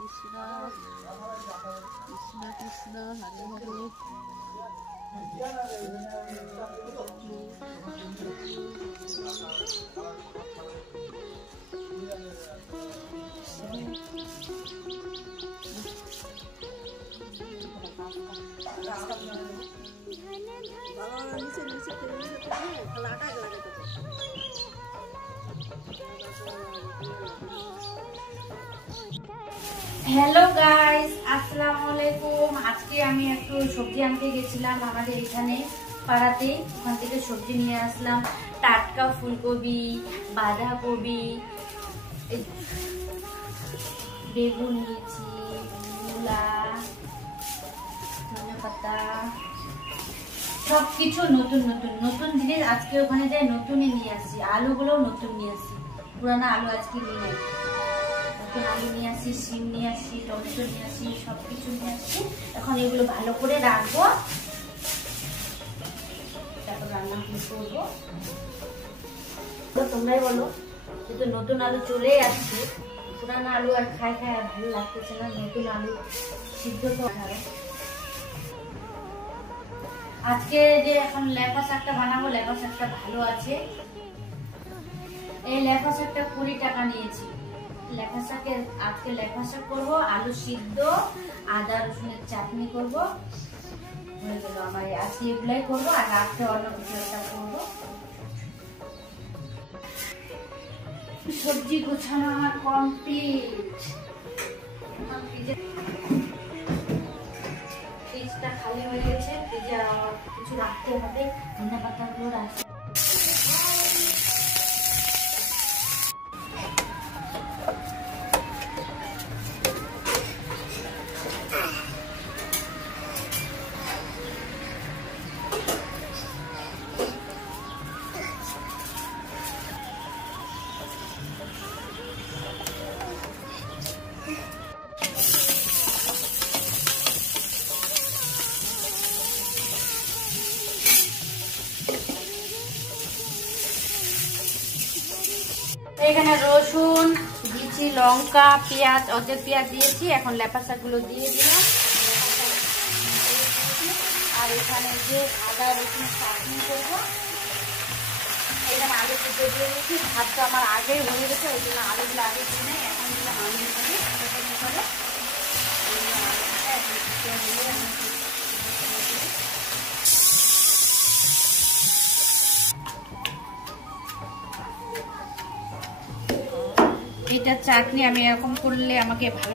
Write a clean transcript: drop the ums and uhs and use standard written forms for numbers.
Krishna Krishna Krishna Hare Hare hello guys अस्सलामु आलैकुम। आज के আমি একটু সবজি আনতে গেছিলাম আমাদের এখানে পাড়াতে। ওখান থেকে সবজি নিয়ে আসলাম, টাটকা ফুলকপি, বাঁধাকপি, বেগুন নিয়েছি, মূলা, ধনেপাতা, সবকিছু নতুন নতুন নতুন জিনিস। আজকে ওখানে যাই নতুনই নিয়ে আসছি। আলুগুলোও নতুন নিয়ে আসছি, পুরানা আলু আজকে নিয়ে আসি। নতুন আলু নিয়ে আসি, সিম নিয়ে আসি, টমেটো নিয়ে আসি, সবকিছু নিয়ে আসছি। এখন এগুলো ভালো করে রাখবো, তারপর রান্না করবো। তোমরাই বলো, কিন্তু নতুন আলু চলে আসছে, পুরানা আলু আর খাই খাই আর ভালো লাগতেছে না। নতুন আলু সিদ্ধ তো ভালো। আজকে যে এখন লেপা শাকটা বানাবো, লেপা শাকটা ভালো আছে। এই লেপা শাকটা 20 টাকা নিয়েছি। লেপা শাকের আজকে লেপা শাক করবো, আলু সিদ্ধ, আদা রসুনের চাটনি করবো। হয়ে গেল আমার আজকে এগুলাই করবো, আর রাত্রে অন্য কিছু একটা করবো। সবজি গোছানো আমার কমপ্লিট। ফ্রিজটা খালি হয়ে গেছে, ফ্রিজে আমার কিছু রাখতে হবে। ধনেপাতা গুলো রাখতে এখানে রসুন দিয়েছি, লঙ্কা, পেঁয়াজ, অর্ধেক পেঁয়াজ দিয়েছি। এখন লেপা শাকগুলো দিয়ে দিলাম। আর এখানে যে আদা রসুনের চাটনি করবো, এখানে আলু সিদ্ধ দিয়ে দিয়েছি। ভাতটা আমার আগেই হয়ে গেছে, ওই জন্য আলুগুলো আগে দিয়ে নেই। এখন দিলাম আলু করে এটা চাটনি আমি এরকম করলে আমাকে ভালো